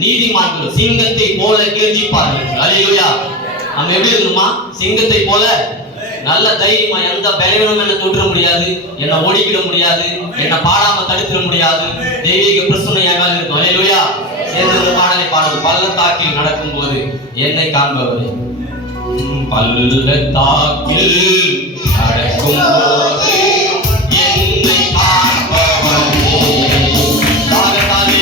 நீதிமான்கள் சிங்கத்தை போல கெர்ச்சிப்பார்கள். அல்லேலூயா. நம்ம எப்படி இருக்கணுமா? சிங்கத்தை போல நல்ல தைரியமா, எந்த பலவீனமும் என்ன தொற்ற முடியாது, என்ன ஓடிக்கிட முடியாது, என்ன பாடாம தடுத்துட முடியாது. தெய்வீக பிரசன்னம் என் மேல இருக்கும். அல்லேலூயா. சேர்ந்து பாடலை பாடல். பள்ளத்தாக்கில் நடக்கும் போது என்னை காண்பவரே, பள்ளத்தாக்கில் நடக்கும் போது என்னை காண்பவரே, தாகத்தாலே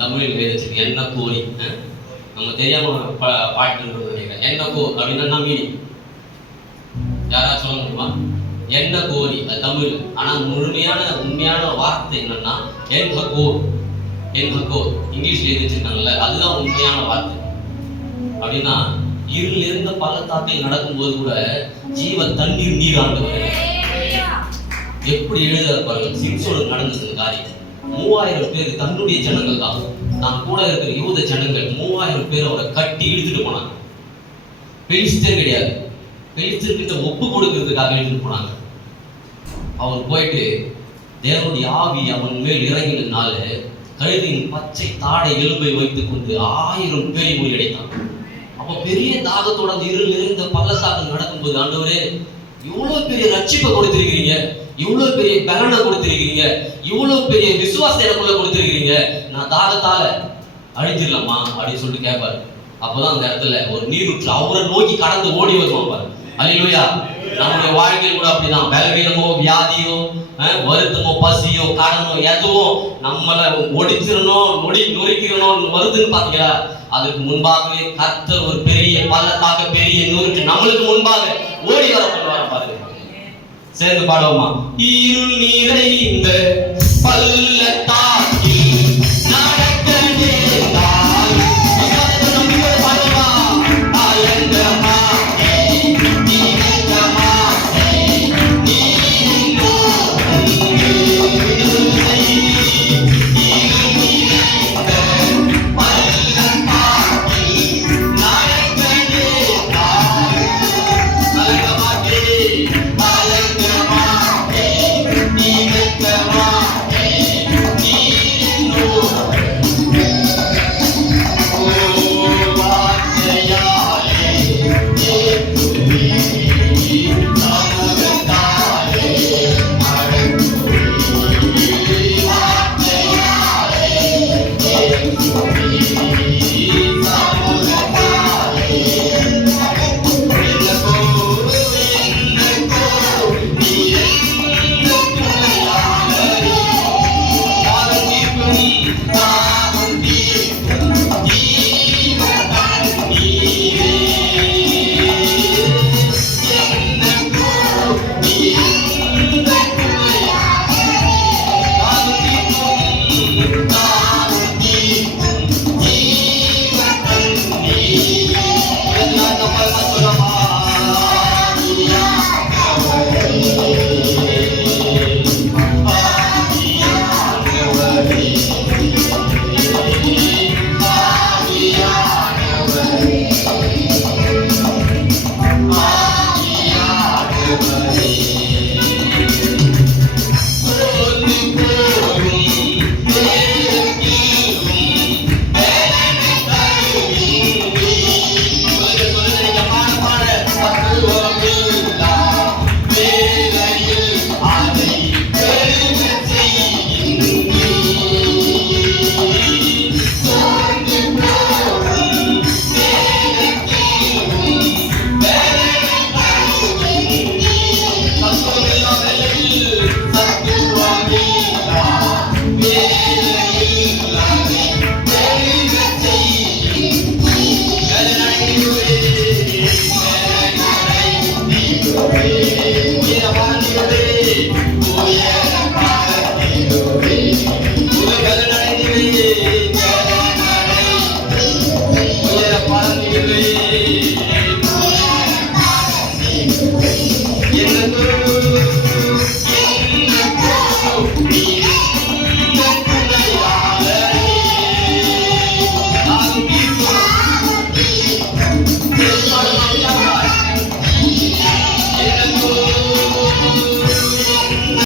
தமிழில் எழுதிச்சு. என்ன கோரி நம்ம தெரியாம பாட்டு நினைக்கிறேன். என்ன கோ அப்படின்னா மீனிங் யாராவது சொல்ல முடியுமா? என்ன கோரி அது தமிழ். ஆனா உண்மையான வார்த்தை என்னன்னா என்ஹகோர். இங்கிலீஷ்ல எழுதி வச்சிருக்காங்கல்ல, அதுதான் உண்மையான வார்த்தை. அப்படின்னா இருள் இருந்த பள்ளத்தாக்கில் நடக்கும்போது கூட ஜீவ தண்ணீர் நீராண்டு வருது. எப்படி எழுத பாருங்க. சிம்சோனுக்கு நடந்தது காரியம். 3000 பேர் தன்னுடைய ஜனங்கள் தான், நான் கூட இருக்கிற யூத ஜனங்கள் 3000 பேர் அவரை கட்டி இழுத்துட்டு போனாங்க. பெலிஸ்தர் கிடையாது, பெலிஸ்தர்கிட்ட ஒப்பு கொடுக்கிறதுக்காக இழுத்துட்டு போனாங்க. அவர் போயிட்டு தேவனுடைய ஆவி அவன் மேல் இறங்கினதுனால கழுதியின் பச்சை தாடை எலும்பை வைத்துக் கொண்டு 1000 பேரை முறியடித்தான். அப்ப பெரிய தாகத்தோட அந்த இருள் நிறைந்த பள்ளத்தாக்கில் நடக்கும்போது, ஆண்டவரே இவ்வளவு பெரிய ரட்சிப்பை கொடுத்திருக்கிறீங்க, இவ்வளவு பெரிய பலனை கொடுத்திருக்கிறீங்க, இவ்வளவு பெரிய விசுவாசத்தை எனக்குள்ள கொடுத்திருக்கிறீங்க, நான் தாகத்தால அழிஞ்சிடலாமா அப்படின்னு சொல்லிட்டு கேட்பாரு. அப்பதான் அந்த இடத்துல ஒரு நீரூற்று அவரை நோக்கி கடந்து ஓடி வருவான் பாரு. அல்லேலூயா. நம்முடைய வாழ்க்கையில் கூட அப்படிதான். பலவீனமோ, வியாதியோ, வருத்தமோ, பசியோ, கடனோ, எதுவும் நம்மளை ஒடிச்சிடணும், நொறுக்கிறணும் வருதுன்னு பாத்தீங்களா? அதுக்கு முன்பாகவே கர்த்தர் ஒரு பெரிய பள்ளத்தாக்க, பெரிய நூறுக்கு நம்மளுக்கு முன்பாக ஓடி வர பண்ணுவார பாருங்க. சேர்ந்து பாடுவோமா? இருள் நிறைந்த பள்ளத்தாக்கு